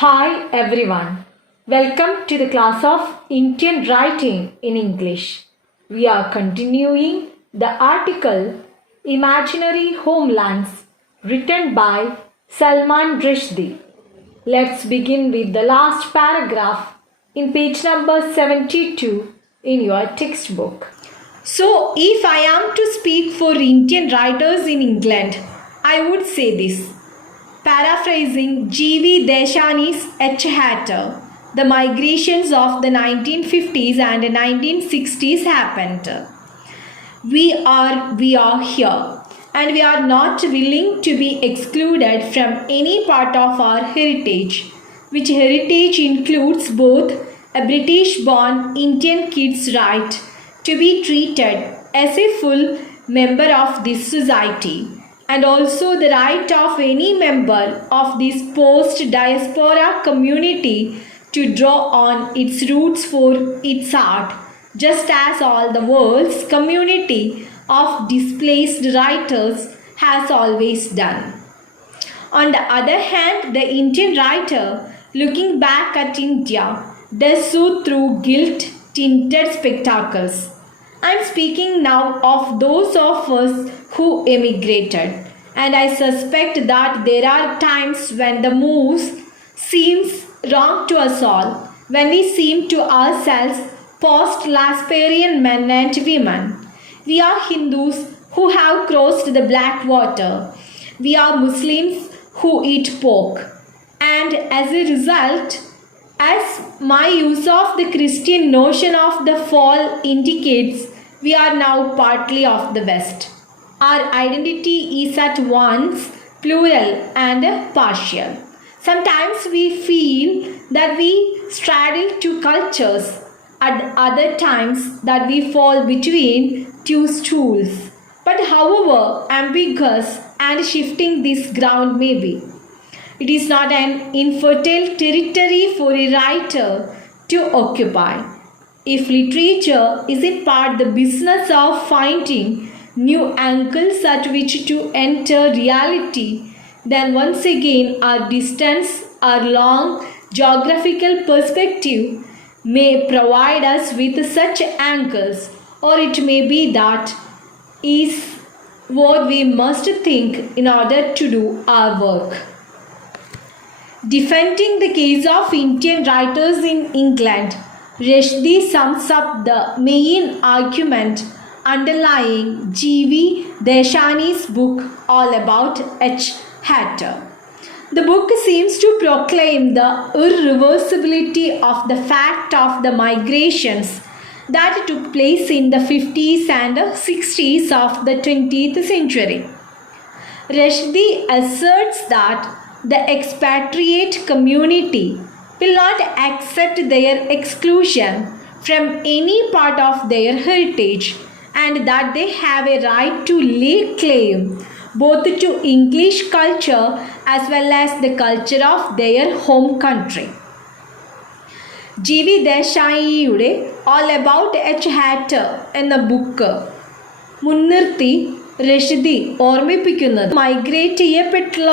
Hi everyone. Welcome to the class of Indian Writing in English. We are continuing the article Imaginary Homelands written by Salman Rushdie. Let's begin with the last paragraph in page number 72 in your textbook. So, if I am to speak for Indian writers in England, I would say this. Paraphrasing G.V. Deshani's H. Hatter, the migrations of the 1950s and 1960s happened. We are here, and we are not willing to be excluded from any part of our heritage, which heritage includes both a British-born Indian kid's right to be treated as a full member of this society, and also the right of any member of this post-diaspora community to draw on its roots for its art, just as all the world's community of displaced writers has always done. On the other hand, the Indian writer, looking back at India, does so through guilt-tinted spectacles. I am speaking now of those of us who emigrated, and I suspect that there are times when the moves seems wrong to us all, when we seem to ourselves post-Lasparian men and women. We are Hindus who have crossed the black water. We are Muslims who eat pork. And as a result, as my use of the Christian notion of the fall indicates, we are now partly of the West. Our identity is at once plural and partial. Sometimes we feel that we straddle two cultures, at other times that we fall between two stools. But however ambiguous and shifting this ground may be, it is not an infertile territory for a writer to occupy. If literature is in part the business of finding new angles at which to enter reality, then once again our distance, our long geographical perspective may provide us with such angles, or it may be that is what we must think in order to do our work. Defending the case of Indian writers in England, Rushdie sums up the main argument underlying G.V. Deshani's book All About H. Hatter. The book seems to proclaim the irreversibility of the fact of the migrations that took place in the 50s and 60s of the 20th century. Rushdie asserts that the expatriate community will not accept their exclusion from any part of their heritage, and that they have a right to lay claim both to English culture as well as the culture of their home country. G.V. ദേശായിയുടെ all about H hatter എന്ന book മുൻനിർത്തി റഷ്ദി ഓർമ്മിപ്പിക്കുന്നത് migrate ചെയ്യപ്പെട്ടുള്ള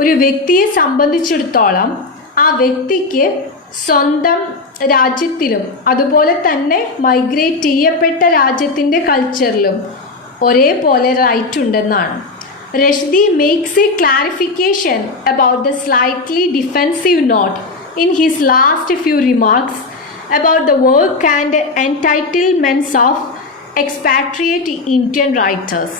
ഒരു വ്യക്തിയെ സംബന്ധിച്ചിടത്തോളം ആ വ്യക്തിക്ക് സ്വന്തം രാജ്യത്തിലും അതുപോലെ തന്നെ മൈഗ്രേറ്റ് ചെയ്യപ്പെട്ട രാജ്യത്തിൻ്റെ കൾച്ചറിലും ഒരേപോലെ റൈറ്റ് ഉണ്ടെന്നാണ്. Rushdie makes a clarification about the slightly defensive note in his last few remarks about the work and entitlements of expatriate Indian writers.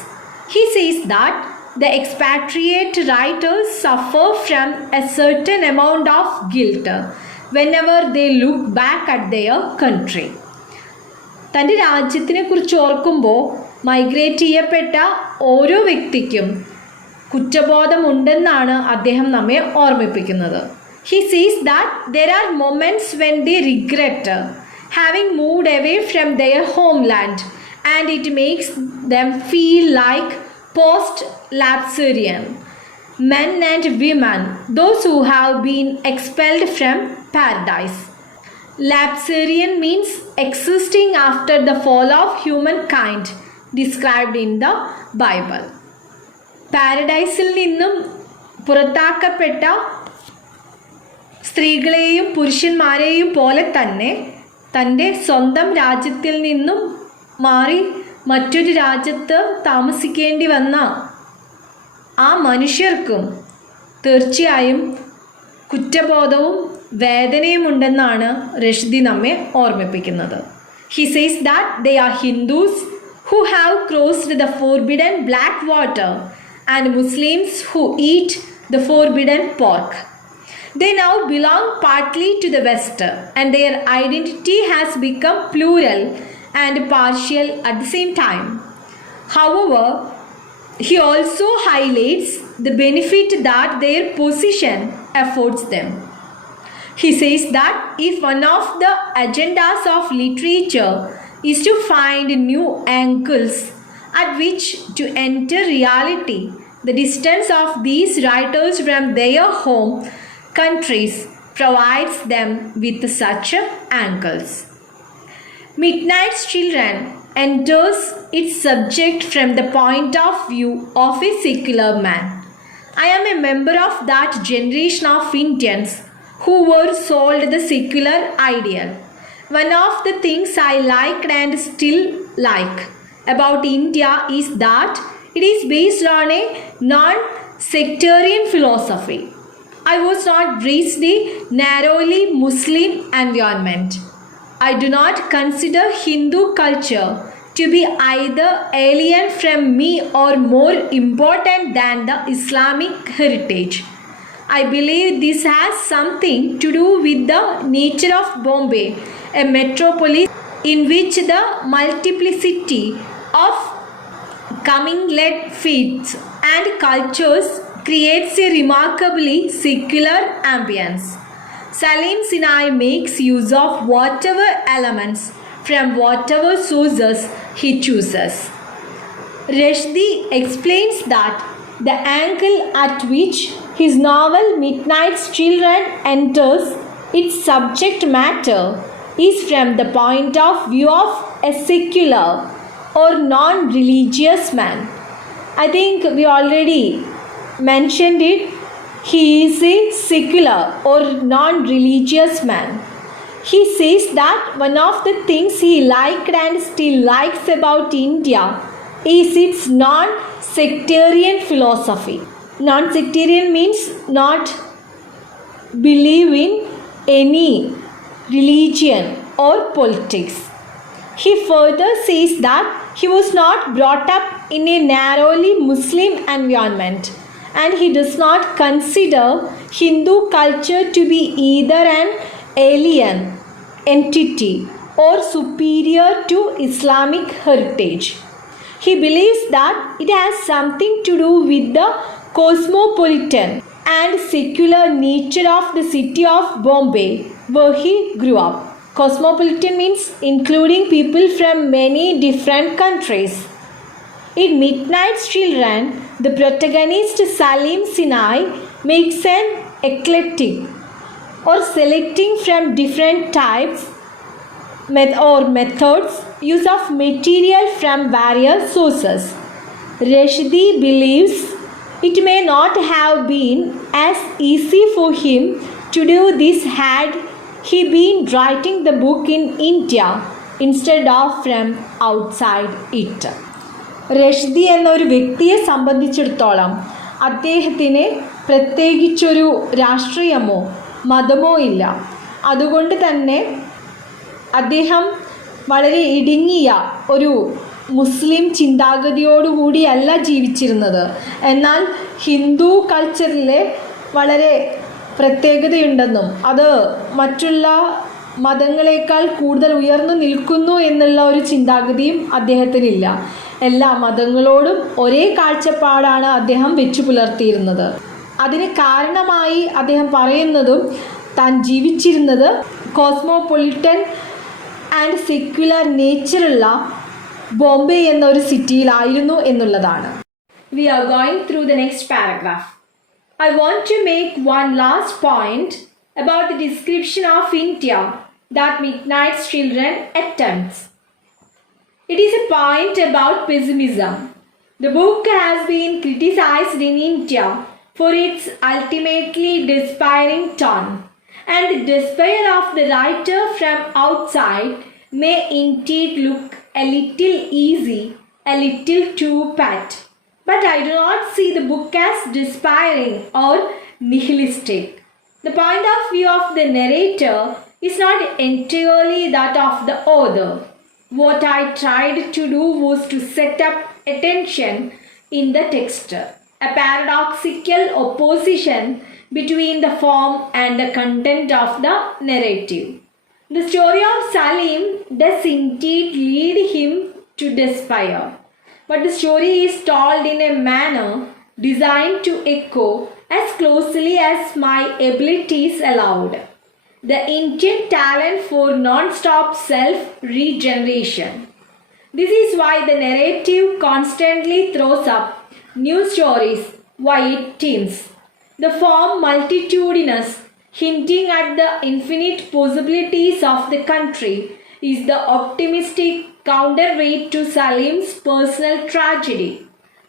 He says that the expatriate writers suffer from a certain amount of guilt whenever they look back at their country. തൻ്റെ രാജ്യത്തിനെ കുറിച്ച് ഓർക്കുമ്പോൾ migrate ചെയ്യപ്പെട്ട ഓരോ വ്യക്തിക്കും കുറ്റബോധമുണ്ടെന്നാണ് അദ്ദേഹം നമ്മെ ഓർമ്മിപ്പിക്കുന്നത്. He says that there are moments when they regret having moved away from their homeland, and it makes them feel like post-lapsarian men and women, those who have been expelled from paradise. Lapsarian means existing after the fall of humankind, described in the Bible. പാരഡൈസിൽ നിന്നും പുറത്താക്കപ്പെട്ട സ്ത്രീകളെയും പുരുഷന്മാരെയും പോലെ തന്നെ തൻ്റെ സ്വന്തം രാജ്യത്തിൽ നിന്നും മാറി മറ്റൊരു രാജ്യത്ത് താമസിക്കേണ്ടി വന്ന ആ മനുഷ്യർക്കും തീർച്ചയായും കുറ്റബോധവും വേദനയും ഉണ്ടെന്നാണ് റഷ്ദി നമ്മെ ഓർമ്മിപ്പിക്കുന്നത്. He says that they are Hindus who have crossed the forbidden black water and Muslims who eat the forbidden pork. They now belong partly to the West and their identity has become plural and partial at the same time. However, he also highlights the benefit that their position affords them. He says that if one of the agendas of literature is to find new angles at which to enter reality, the distance of these writers from their home countries provides them with such angles. Midnight's Children enters its subject from the point of view of a secular man. I am a member of that generation of Indians who were sold the secular ideal. One of the things I liked and still like about India is that it is based on a non-sectarian philosophy. I was not raised in a narrowly Muslim environment. I do not consider Hindu culture to be either alien from me or more important than the Islamic heritage. I believe this has something to do with the nature of Bombay, a metropolis in which the multiplicity of coming-led faiths and cultures creates a remarkably secular ambience. Salim Sinai makes use of whatever elements from whatever sources he chooses. Rashdi explains that the angle at which his novel Midnight's Children enters its subject matter is from the point of view of a secular or non-religious man. I think we already mentioned it. He is a secular or non-religious man. He says that one of the things he liked and still likes about India is its non-sectarian philosophy. Non-sectarian means not believe in any religion or politics. He further says that he was not brought up in a narrowly Muslim environment and he does not consider Hindu culture to be either an alien entity or superior to Islamic heritage. He believes that it has something to do with the cosmopolitan and secular nature of the city of Bombay where he grew up. Cosmopolitan means including people from many different countries. In Midnight's Children, the protagonist Salim Sinai makes an eclectic or selecting from different types or methods use of material from various sources. Rashdi believes it may not have been as easy for him to do this had he been writing the book in India instead of from outside it. റഷ്ദി എന്നൊരു വ്യക്തിയെ സംബന്ധിച്ചിടത്തോളം അദ്ദേഹത്തിന് പ്രത്യേകിച്ചൊരു രാഷ്ട്രീയമോ മതമോ ഇല്ല. അതുകൊണ്ട് തന്നെ അദ്ദേഹം വളരെ ഇടുങ്ങിയ ഒരു മുസ്ലിം ചിന്താഗതിയോടുകൂടിയല്ല ജീവിച്ചിരുന്നത്. എന്നാൽ ഹിന്ദു കൾച്ചറിലെ വളരെ പ്രത്യേകതയുണ്ടെന്നും അത് മറ്റുള്ള മതങ്ങളെക്കാൾ കൂടുതൽ ഉയർന്നു നിൽക്കുന്നു എന്നുള്ള ഒരു ചിന്താഗതിയും അദ്ദേഹത്തിനില്ല. എല്ലാ മതങ്ങളോടും ഒരേ കാഴ്ചപ്പാടാണ് അദ്ദേഹം വെച്ചു പുലർത്തിയിരുന്നത്. അതിന് കാരണമായി അദ്ദേഹം പറയുന്നതും താൻ ജീവിച്ചിരുന്നത് കോസ്മോപൊളിറ്റൻ ആൻഡ് സെക്യുലർ നേച്ചറുള്ള ബോംബെ എന്ന ഒരു സിറ്റിയിലായിരുന്നു എന്നുള്ളതാണ്. We are going through the next paragraph. I want to make one last point about the description of India that Midnight's Children attempts. It is a point about pessimism. The book has been criticized in India for its ultimately despairing tone and the despair of the writer from outside may indeed look a little easy, a little too pat. But I do not see the book as despairing or nihilistic. The point of view of the narrator is not entirely that of the author. What I tried to do was to set up attention in the text, a paradoxical opposition between the form and the content of the narrative. The story of Salim does indeed lead him to despair, but the story is told in a manner designed to echo as closely as my abilities allowed the Indian talent for non-stop self-regeneration. This is why the narrative constantly throws up new stories, why it teams. The form multitudinous, hinting at the infinite possibilities of the country, is the optimistic counterweight to Salim's personal tragedy.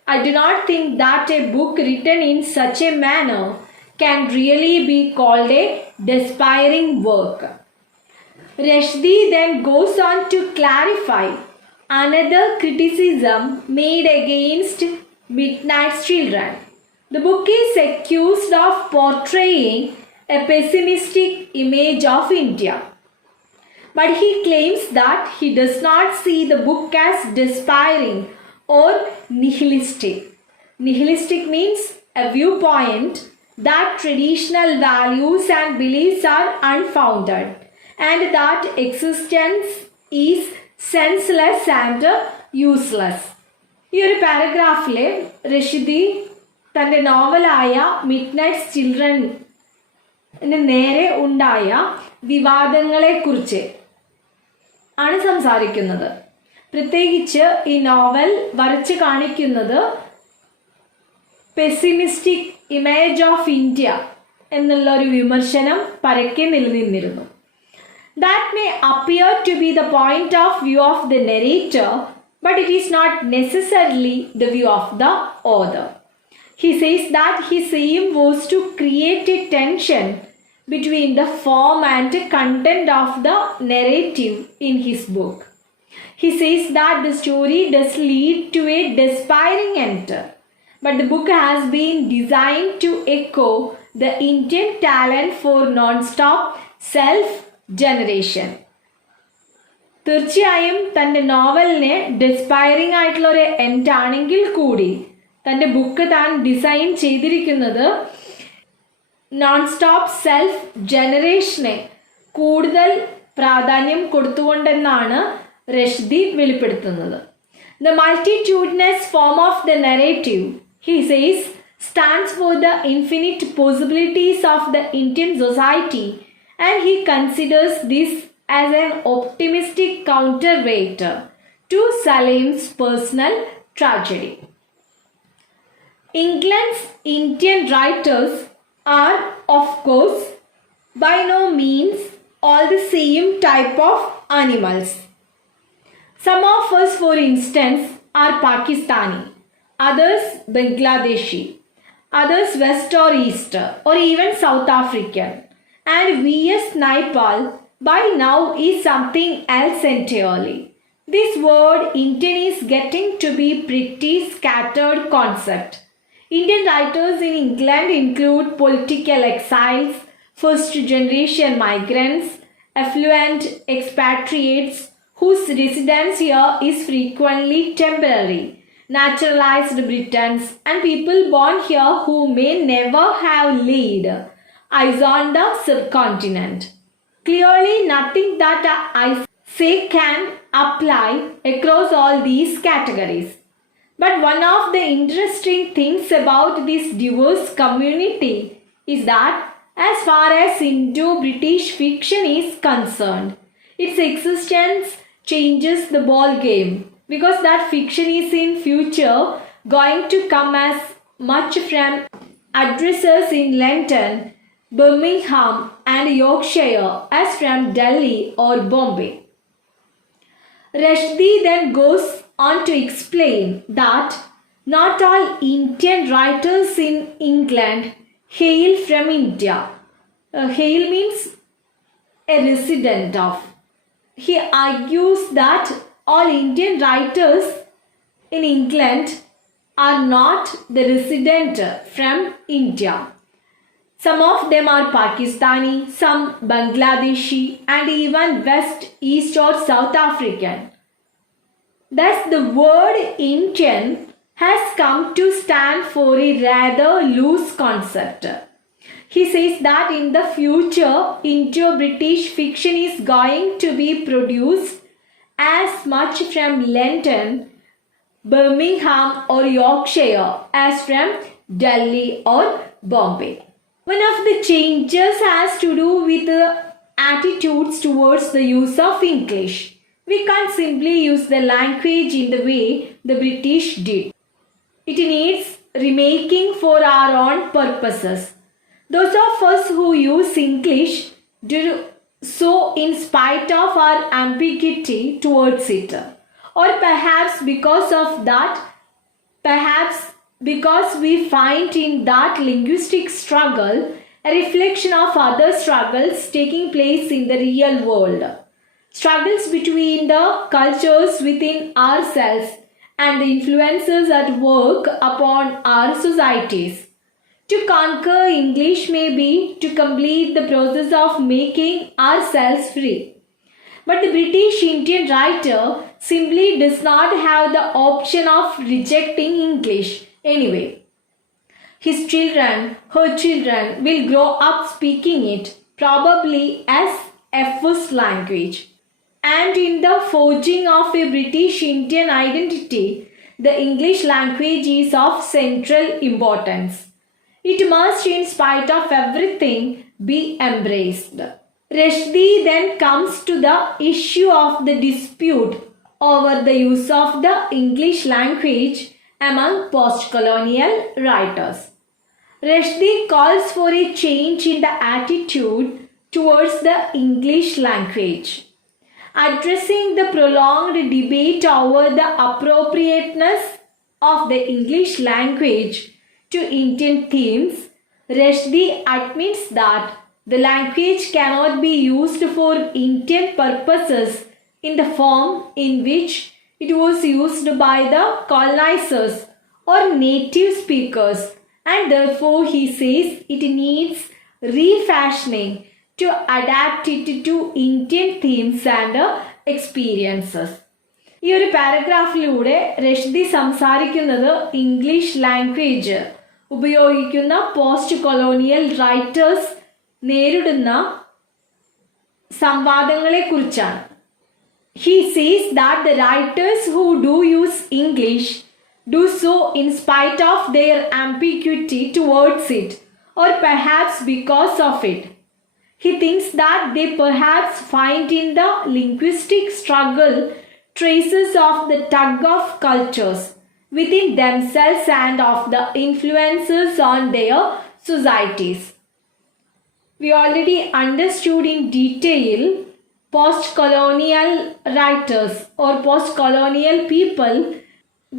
I do not think that a book written in such a manner can really be called a despairing work. Rushdie then goes on to clarify another criticism made against Midnight's Children. The book is accused of portraying a pessimistic image of India. But he claims that he does not see the book as despairing or nihilistic. Nihilistic means a viewpoint that traditional values and beliefs are unfounded and that existence is senseless and useless. ഈ ഒരു പാരഗ്രാഫിൽ റഷീദി തൻ്റെ നോവലായ mid nights ചിൽഡ്രന് നേരെ ഉണ്ടായ വിവാദങ്ങളെക്കുറിച്ച് ആണ് സംസാരിക്കുന്നത്. പ്രത്യേകിച്ച് ഈ novel വരച്ച് കാണിക്കുന്നത് പെസിമിസ്റ്റിക് ഇമേജ് ഓഫ് ഇന്ത്യ എന്നുള്ള ഒരു വിമർശനം പരക്കെ നിലനിന്നിരുന്നു. That may appear to be the point of view of the narrator, but it is not necessarily the view of the author. He says that his aim was to create a tension between the form and content of the narrative in his book. He says that the story does lead to a despairing end, but the book has been designed to echo the Indian talent for non-stop self-generation. തീർച്ചയായും തൻ്റെ നോവലിനെ ഡെസ്പയറിംഗ് ആയിട്ടുള്ള ഒരു end ആണെങ്കിൽ കൂടി തൻ്റെ book താൻ design ചെയ്തിരിക്കുന്നത് നോൺ സ്റ്റോപ്പ് സെൽഫ് ജനറേഷനെ കൂടുതൽ പ്രാധാന്യം കൊടുത്തുകൊണ്ടെന്നാണ് റഷ്ദി വെളിപ്പെടുത്തുന്നത്. The multitudinous form of the narrative, he says, stands for the infinite possibilities of the Indian society, and he considers this as an optimistic counterweight to Salim's personal tragedy. England's Indian writers are, of course, by no means all the same type of animals. Some of us, for instance, are Pakistani, others Bangladeshi, others West or East, or even South African, and VS Naipaul by now is something else entirely. This word Indian is getting to be pretty scattered concept. Indian writers in England include political exiles, first generation migrants, affluent expatriates whose residence here is frequently temporary, naturalized Britons, and people born here who may never have laid eyes on the subcontinent. Clearly, nothing that I say can apply across all these categories. But one of the interesting things about this diverse community is that as far as Indo-British fiction is concerned, its existence changes the ball game because that fiction is in future going to come as much from addresses in London, Birmingham and Yorkshire as from Delhi or Bombay. Rushdie then goes on to explain that not all Indian writers in England hail from India. Hail means a resident of. He argues that all Indian writers in England are not the resident from India. Some of them are Pakistani, some Bangladeshi, and even West, East, or South African. Thus, the word Indian has come to stand for a rather loose concept. He says that in the future, Indo-British fiction is going to be produced as much from London, Birmingham, or Yorkshire as from Delhi or Bombay. One of the changes has to do with the attitudes towards the use of English. We can't simply use the language in the way the British did. It needs remaking for our own purposes. Those of us who use English do so in spite of our ambiguity towards it, or perhaps because of that, perhaps because we find in that linguistic struggle a reflection of other struggles taking place in the real world. Struggles between the cultures within ourselves and the influences at work upon our societies. To conquer English may be to complete the process of making ourselves free. But the British Indian writer simply does not have the option of rejecting English anyway. His children, her children will grow up speaking it, probably as a first language. And in the forging of a British Indian identity, the English language is of central importance. It must, in spite of everything, be embraced. Rushdie then comes to the issue of the dispute over the use of the English language among post-colonial writers. Rushdie calls for a change in the attitude towards the English language. Addressing the prolonged debate over the appropriateness of the English language to Indian themes, Rushdie admits that the language cannot be used for Indian purposes in the form in which it was used by the colonizers or native speakers, and therefore he says it needs refashioning to adapt it to Indian themes and experiences. ഈ ഒരു പാരഗ്രാഫിലൂടെ റഷ്ദി സംസാരിക്കുന്നത് English language ഉപയോഗിക്കുന്ന post colonial writers നേരിടുന്ന സംവാദങ്ങളെക്കുറിച്ചാണ്. He says that the writers who do use English do so in spite of their ambiguity towards it, or perhaps because of it. He thinks that they perhaps find in the linguistic struggle traces of the tug of cultures within themselves and of the influences on their societies. We already understood in detail post-colonial writers or post-colonial people,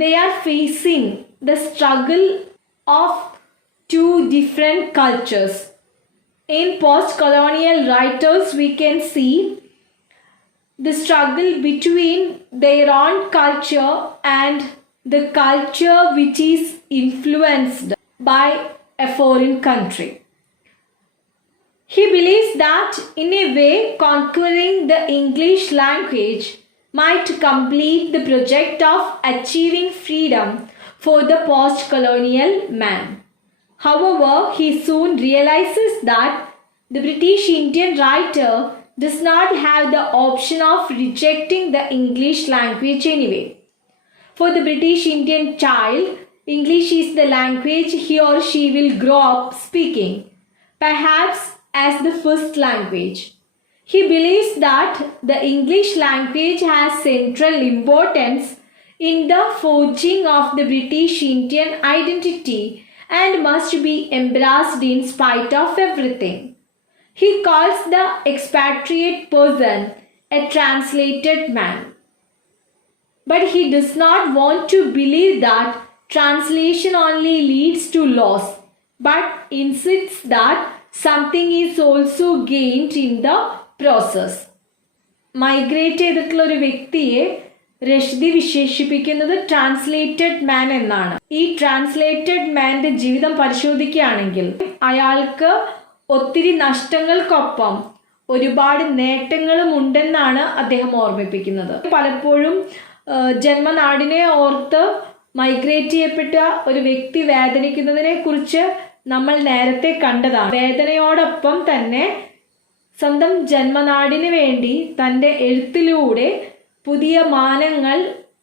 they are facing the struggle of two different cultures. In post-colonial writers, we can see the struggle between their own culture and the culture which is influenced by a foreign country. He believes that in a way conquering the English language might complete the project of achieving freedom for the post-colonial man. However, he soon realizes that the British Indian writer does not have the option of rejecting the English language anyway. For the British Indian child, English is the language he or she will grow up speaking, perhaps as the first language. He believes that the English language has central importance in the forging of the British Indian identity and must be embraced in spite of everything. He calls the expatriate person a translated man. But he does not want to believe that translation only leads to loss, but insists that something is also gained in the process. Migrate ചെയ്തിട്ടുള്ള ഒരു വ്യക്തിയെ രശ്ദി വിശേഷിപ്പിക്കുന്നത് translated മാൻ എന്നാണ്. ഈ translated മാൻ്റെ ജീവിതം പരിശോധിക്കുകയാണെങ്കിൽ അയാൾക്ക് ഒത്തിരി നഷ്ടങ്ങൾക്കൊപ്പം ഒരുപാട് നേട്ടങ്ങളും ഉണ്ടെന്നാണ് അദ്ദേഹം ഓർമ്മിപ്പിക്കുന്നത്. പലപ്പോഴും ജന്മനാടിനെ ഓർത്ത് മൈഗ്രേറ്റ് ചെയ്യപ്പെട്ട ഒരു വ്യക്തി വേദനിക്കുന്നതിനെ കുറിച്ച് നമ്മൾ നേരത്തെ കണ്ടതാണ്. വേദനയോടൊപ്പം തന്നെ സ്വന്തം ജന്മനാടിന് വേണ്ടി തൻ്റെ എഴുത്തിലൂടെ പുതിയ മാനങ്ങൾ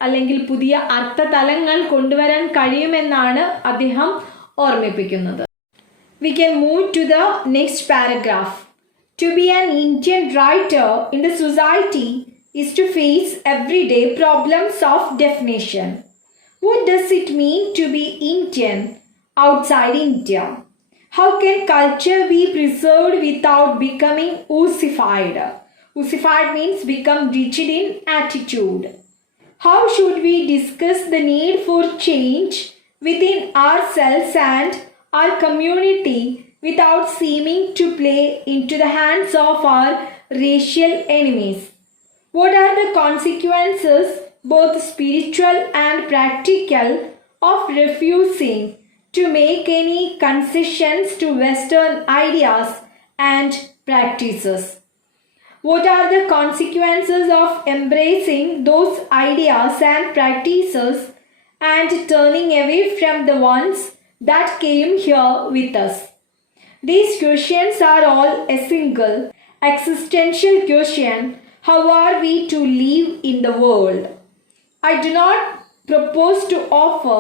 അല്ലെങ്കിൽ പുതിയ അർത്ഥതലങ്ങൾ കൊണ്ടുവരാൻ കഴിയുമെന്നാണ് അദ്ദേഹം ഓർമ്മിപ്പിക്കുന്നത്. We can move to the next paragraph. To be an Indian writer in the society is to face everyday problems of definition. What does it mean to be Indian outside India? How can culture be preserved without becoming ossified? Ossified means become rigid in attitude. How should we discuss the need for change within ourselves and our community without seeming to play into the hands of our racial enemies? What are the consequences, both spiritual and practical, of refusing to make any concessions to Western ideas and practices? What are the consequences of embracing those ideas and practices and turning away from the ones that came here with us? These questions are all a single existential question: how are we to live in the world? I do not propose to offer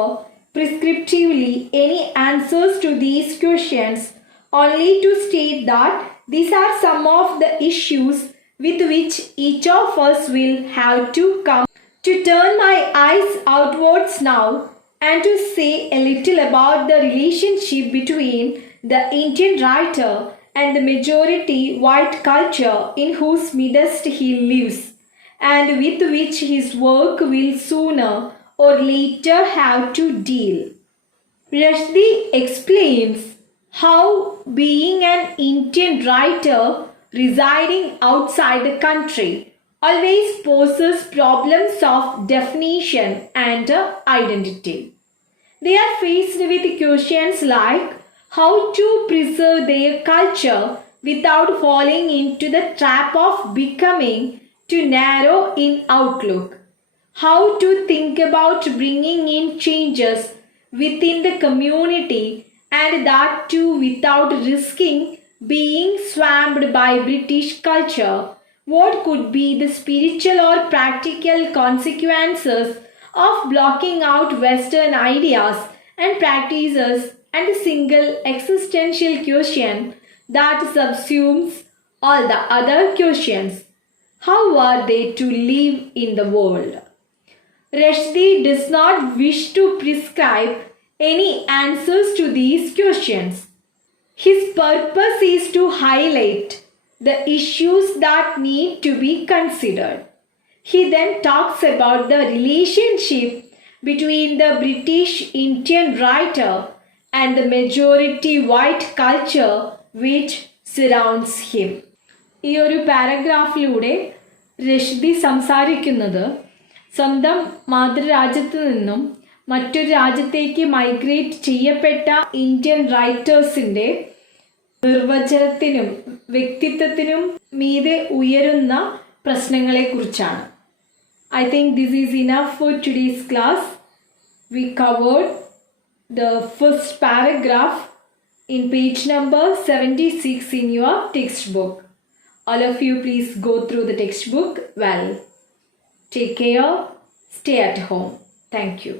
prescriptively any answers to these questions, only to state that these are some of the issues with which each of us will have to come to turn my eyes outwards now and to say a little about the relationship between the Indian writer and the majority white culture in whose midst he lives, and with which his work will sooner or later have to deal. Rushdie explains how being an Indian writer residing outside the country always poses problems of definition and identity. They are faced with questions like how to preserve their culture without falling into the trap of becoming too narrow in outlook, how to think about bringing in changes within the community, and that too without risking being swamped by British culture. What could be the spiritual or practical consequences of blocking out Western ideas and practices, and a single existential question that subsumes all the other questions: how are they to live in the world? Rushdie does not wish to prescribe any answers to these questions. His purpose is to highlight the issues that need to be considered. He then talks about the relationship between the British Indian writer and the majority white culture which surrounds him. ഈ ഒരു പാരഗ്രാഫിലൂടെ രശ്ദി സംസാരിക്കുന്നത് സ്വന്തം മാതൃരാജ്യത്ത് നിന്നും മറ്റൊരു രാജ്യത്തേക്ക് migrate ചെയ്യപ്പെട്ട Indian റൈറ്റേഴ്സിൻ്റെ നിർവചനത്തിനും വ്യക്തിത്വത്തിനും മീതെ ഉയരുന്ന പ്രശ്നങ്ങളെക്കുറിച്ചാണ്. I think this is enough for today's class. We covered the first paragraph in page number 76 in your textbook. All of you please go through the textbook well. Take care. Stay at home. Thank you.